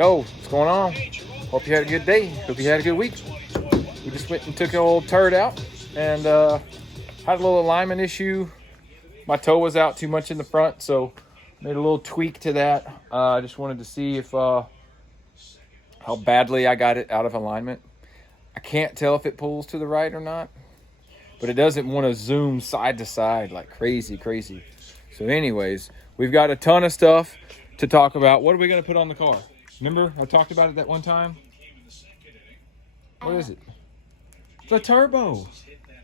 Yo, what's going on? Hope you had a good day. Hope you had a good week. We just went and took an old turd out and had a little alignment issue. My toe was out too much in the front, so made a little tweak to that. I just wanted to see if how badly I got it out of alignment. I can't tell if it pulls to the right or not, but it doesn't want to zoom side to side like crazy. So anyways, we've got a ton of stuff to talk about. What are we going to put on the car? Remember I talked about it that one time? What is it? The turbo.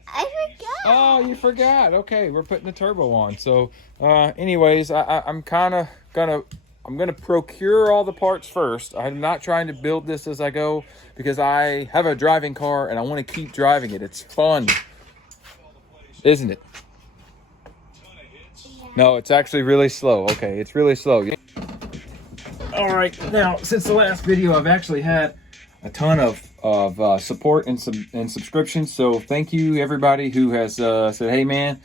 I forgot. Oh, you forgot. Okay, we're putting the turbo on. So anyways, I'm gonna procure all the parts first. I'm not trying to build this as I go because I have a driving car and I want to keep driving it. It's fun, isn't it? No, it's actually really slow. Okay, it's really slow. All right, now since the last video, I've actually had a ton of support and subscriptions. So thank you everybody who has said, "Hey man,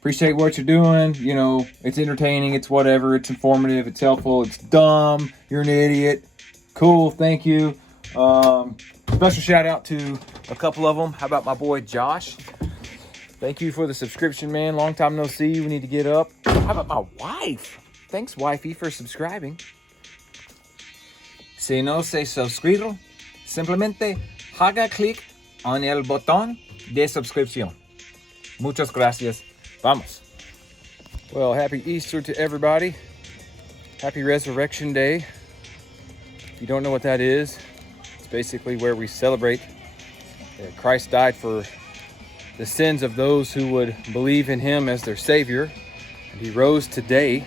appreciate what you're doing. You know, it's entertaining, it's whatever, it's informative, it's helpful, it's dumb. You're an idiot." Cool, thank you. Special shout out to a couple of them. How about my boy Josh? Thank you for the subscription, man. Long time no see. We need to get up. How about my wife? Thanks, wifey, for subscribing. Si no se suscrito, simplemente haga clic en el botón de suscripción. Muchas gracias. Vamos. Well, happy Easter to everybody. Happy Resurrection Day. If you don't know what that is, it's basically where we celebrate that Christ died for the sins of those who would believe in him as their Savior. And he rose today,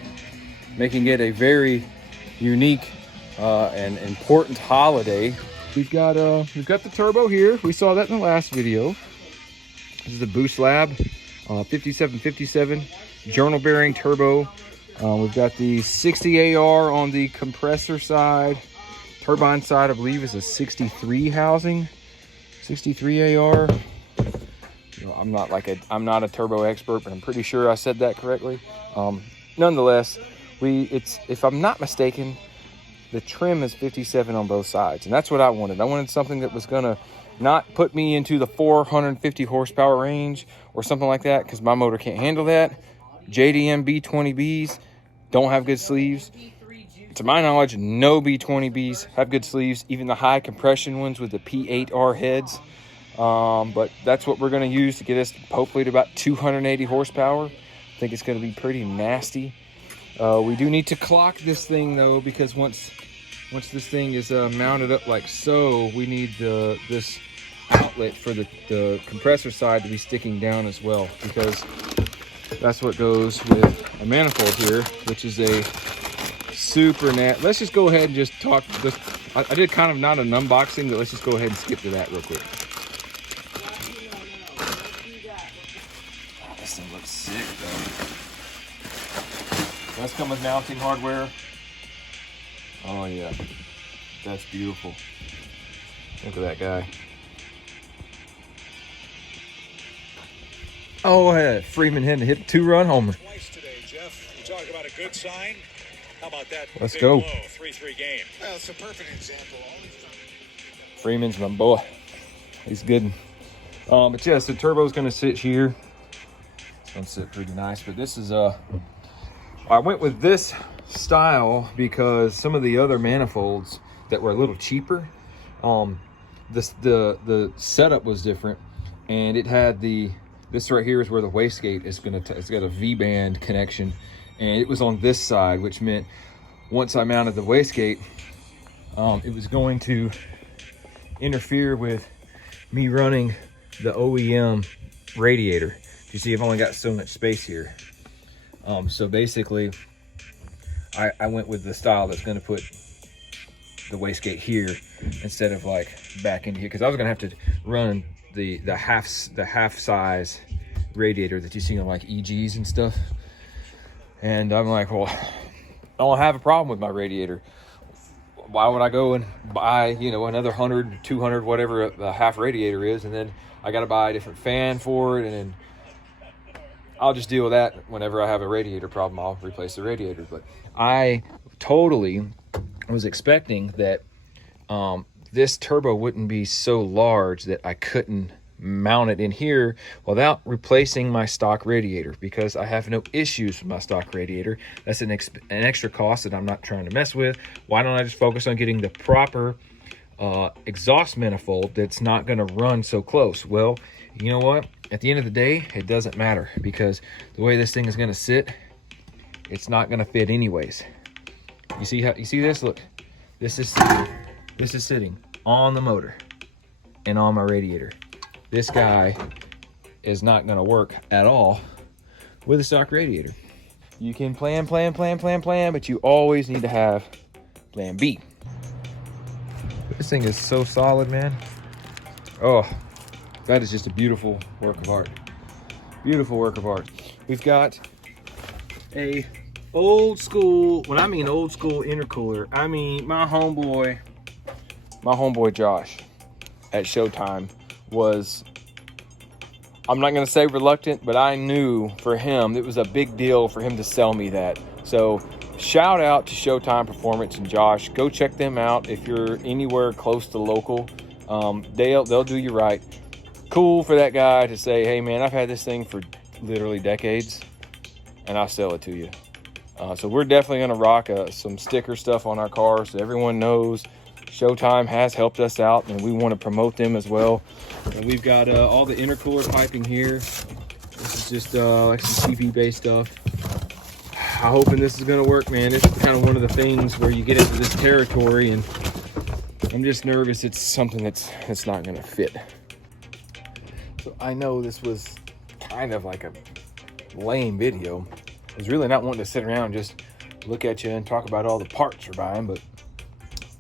making it a very unique and important holiday. We've got the turbo here. We saw that in the last video. This is the Boost Lab 5757 journal bearing turbo. We've got the 60 AR on the compressor side. Turbine side, I believe, is a 63 housing. 63 AR. You know, I'm not a turbo expert, but I'm pretty sure I said that correctly. Nonetheless, if I'm not mistaken, the trim is 57 on both sides, and that's what I wanted. I wanted something that was gonna not put me into the 450 horsepower range or something like that, because my motor can't handle that. JDM B20Bs don't have good sleeves. To my knowledge, no B20Bs have good sleeves, even the high compression ones with the P8R heads. But that's what we're gonna use to get us hopefully to about 280 horsepower. I think it's gonna be pretty nasty. We do need to clock this thing though, because once this thing is mounted up like so, we need this outlet for the compressor side to be sticking down as well, because that's what goes with a manifold here, which is a super Let's just go ahead and just talk. I did kind of not an unboxing, but let's just go ahead and skip to that real quick. Oh, this thing looks sick though. Does come with mounting hardware. Oh yeah, that's beautiful. Look at that guy. Oh yeah, Freeman hit a 2-run homer. Twice today, Jeff. You talk about a good sign. How about that? Let's go. 3-3 game. Well, it's a perfect example. Freeman's my boy. He's good. But yes, the turbo's gonna sit here. It's gonna sit pretty nice. But this is I went with this style because some of the other manifolds that were a little cheaper, the setup was different, and it had this right here is where the wastegate is it's got a V-band connection, and it was on this side, which meant once I mounted the wastegate, it was going to interfere with me running the OEM radiator. You see, I've only got so much space here. So basically, I went with the style that's going to put the wastegate here instead of like back in here, because I was going to have to run the half size radiator that you see on like EGs and stuff. And I'm like, well, I don't have a problem with my radiator. Why would I go and buy, you know, another 100, 200, whatever a half radiator is, and then I got to buy a different fan for it, and then I'll just deal with that whenever I have a radiator problem. I'll replace the radiator. But I totally was expecting that this turbo wouldn't be so large that I couldn't mount it in here without replacing my stock radiator, because I have no issues with my stock radiator. That's an extra cost that I'm not trying to mess with. Why don't I just focus on getting the proper exhaust manifold that's not going to run so close? Well, you know what? At the end of the day, it doesn't matter, because the way this thing is going to sit, it's not going to fit anyways. You see this? Look, this is sitting on the motor and on my radiator. This guy is not going to work at all with a stock radiator. You can plan, but you always need to have plan B. This thing is so solid, man. Oh, that is just a beautiful work of art. Beautiful work of art. We've got a old school, when I mean old school intercooler, I mean my homeboy Josh at Showtime was, I'm not gonna say reluctant, but I knew for him, it was a big deal for him to sell me that. So shout out to Showtime Performance and Josh. Go check them out if you're anywhere close to local. They'll do you right. Cool for that guy to say, hey man, I've had this thing for literally decades and I'll sell it to you. So we're definitely gonna rock some sticker stuff on our cars so everyone knows Showtime has helped us out, and we want to promote them as well. And we've got all the intercooler piping here. This is just like some TP based stuff. I'm hoping this is gonna work, man. This is kind of one of the things where you get into this territory, and I'm just nervous it's something that's not gonna fit. So I know this was kind of like a lame video. I was really not wanting to sit around and just look at you and talk about all the parts we're buying, but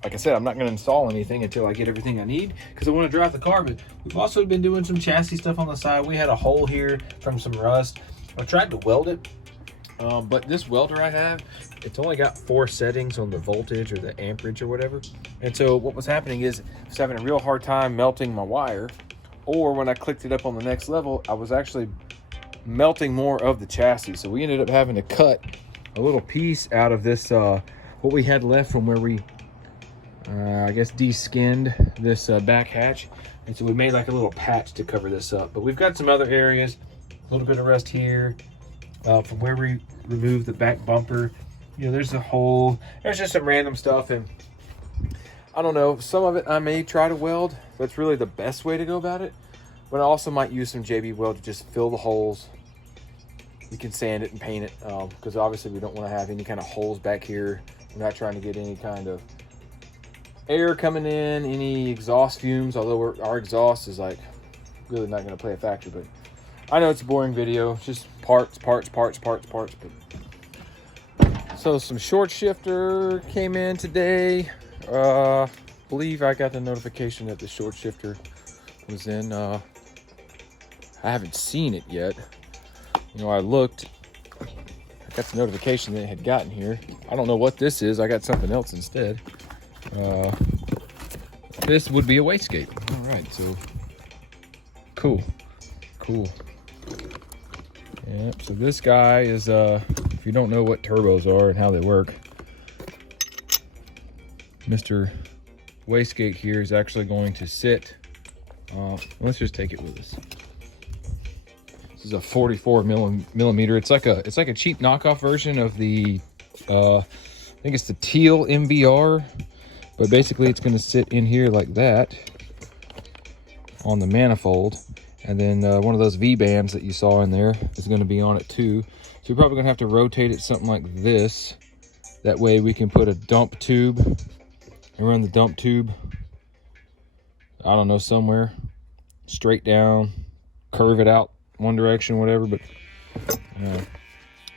like I said, I'm not going to install anything until I get everything I need, because I want to drive the car. But we've also been doing some chassis stuff on the side. We had a hole here from some rust. I tried to weld it, but this welder I have, it's only got 4 settings on the voltage or the amperage or whatever. And so what was happening is I was having a real hard time melting my wire, or when I clicked it up on the next level, I was actually melting more of the chassis. So we ended up having to cut a little piece out of this, what we had left from where we I guess de-skinned this back hatch, and so we made like a little patch to cover this up. But we've got some other areas, a little bit of rust here from where we removed the back bumper. You know, there's a hole, there's just some random stuff, and I don't know, some of it I may try to weld. That's really the best way to go about it, but I also might use some JB Weld to just fill the holes. You can sand it and paint it, because obviously we don't want to have any kind of holes back here. We're not trying to get any kind of air coming in, any exhaust fumes, although our exhaust is like really not going to play a factor. But I know it's a boring video. It's just parts. But so some short shifter came in today. Believe I got the notification that the short shifter was in. I haven't seen it yet. You know, I looked. I got the notification that it had gotten here. I don't know what this is. I got something else instead. This would be a wastegate. All right, so cool. Yep, so this guy is if you don't know what turbos are and how they work, Mr. Wastegate here is actually going to sit, let's just take it with us. This is a 44 millimeter. It's like a cheap knockoff version of the I think it's the teal MVR. But basically it's going to sit in here like that on the manifold. And then one of those V-bands that you saw in there is going to be on it too. So you're probably going to have to rotate it something like this. That way we can put a dump tube and run the dump tube, I don't know, somewhere. Straight down, curve it out one direction, whatever. But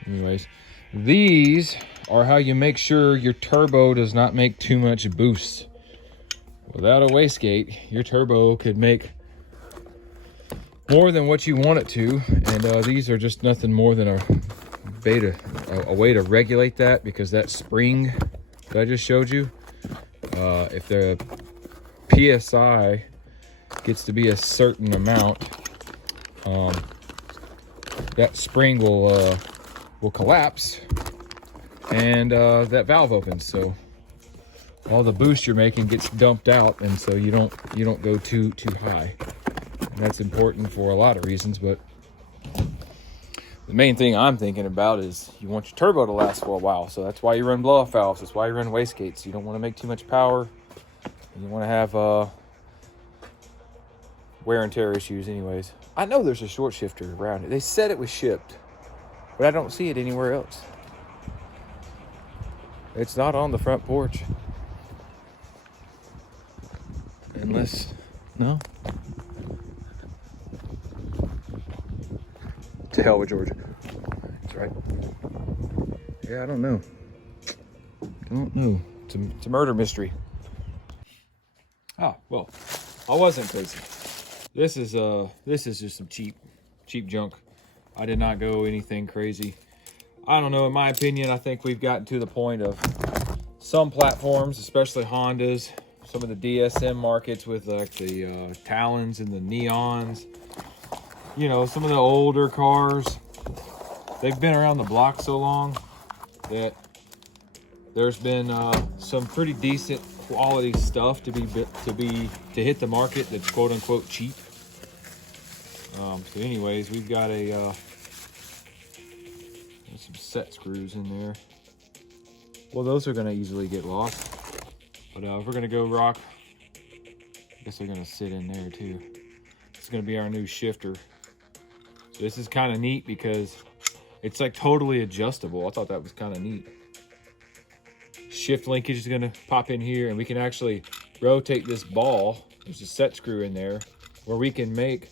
anyways, these are how you make sure your turbo does not make too much boost. Without a wastegate, your turbo could make more than what you want it to, and these are just nothing more than a way to regulate that, because that spring that I just showed you, if the PSI gets to be a certain amount, that spring will collapse, and that valve opens. So all the boost you're making gets dumped out, and so you don't go too high. And that's important for a lot of reasons, but the main thing I'm thinking about is you want your turbo to last for a while. So that's why you run blow-off valves. That's why you run wastegates. You don't want to make too much power. You want to have wear and tear issues anyways. I know there's a short shifter around it. They said it was shipped, but I don't see it anywhere else. It's not on the front porch. Unless, no. To hell with Georgia. That's right. Yeah, I don't know. It's a murder mystery. Oh, well, I wasn't crazy. This is just some cheap junk. I did not go anything crazy. I don't know, in my opinion, I think we've gotten to the point of some platforms, especially Hondas, some of the DSM markets with like the Talons and the Neons. You know, some of the older cars, they've been around the block so long that there's been some pretty decent quality stuff to hit the market that's quote unquote cheap. So anyways, we've got there's some set screws in there. Well, those are gonna easily get lost. But if we're gonna go rock, I guess they're gonna sit in there too. It's gonna be our new shifter. So this is kind of neat because it's like totally adjustable. I thought that was kind of neat. Shift linkage is gonna pop in here, and we can actually rotate this ball. There's a set screw in there where we can make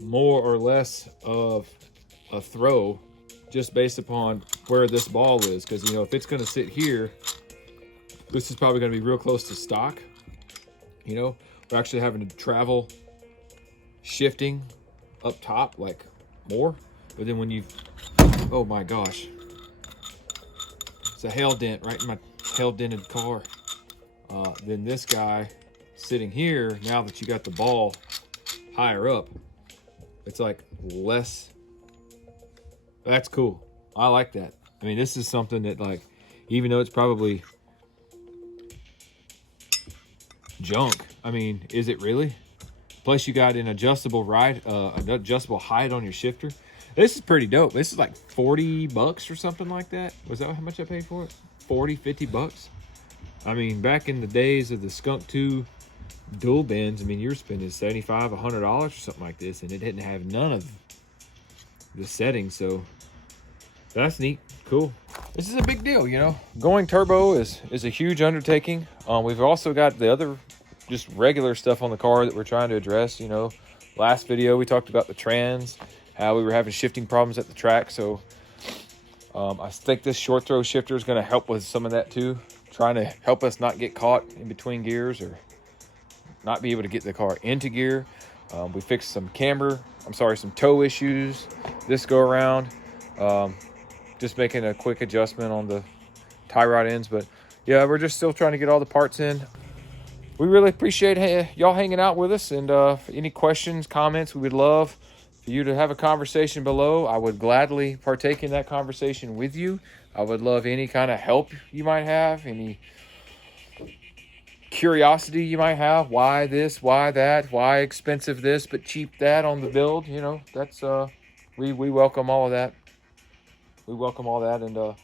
more or less of a throw just based upon where this ball is. Because, you know, if it's going to sit here, this is probably going to be real close to stock. You know, we're actually having to travel shifting up top like more. But then when you, oh my gosh, it's a hail dent right in my hail dented car. Then this guy sitting here, now that you got the ball higher up, it's like less. That's cool. I like that. I mean, this is something that, like, even though it's probably junk, I mean, is it really? Plus you got an adjustable adjustable height on your shifter. This is pretty dope. This is like 40 bucks or something like that. Was that how much I paid for it? 40, 50 bucks. I mean, back in the days of the Skunk 2 dual bends, I mean, you're spending $75, $100 or something like this, and it didn't have none of the settings. So that's neat. Cool. This is a big deal, you know. Going turbo is a huge undertaking. We've also got the other just regular stuff on the car that we're trying to address. You know, last video we talked about the trans, how we were having shifting problems at the track. So I think this short throw shifter is going to help with some of that too, trying to help us not get caught in between gears or not be able to get the car into gear. We fixed some some toe issues this go around. Just making a quick adjustment on the tie rod ends, but yeah, we're just still trying to get all the parts in. We really appreciate y'all hanging out with us, and any questions, comments, we would love for you to have a conversation below. I would gladly partake in that conversation with you. I would love any kind of help you might have, any curiosity you might have. Why this, why that, why expensive this but cheap that on the build. You know, that's we welcome all of that. We welcome all that, and of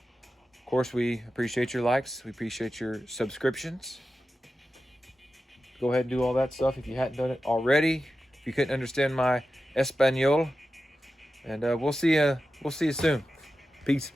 course we appreciate your likes, we appreciate your subscriptions. Go ahead and do all that stuff if you hadn't done it already, if you couldn't understand my Espanol. And we'll see you soon. Peace.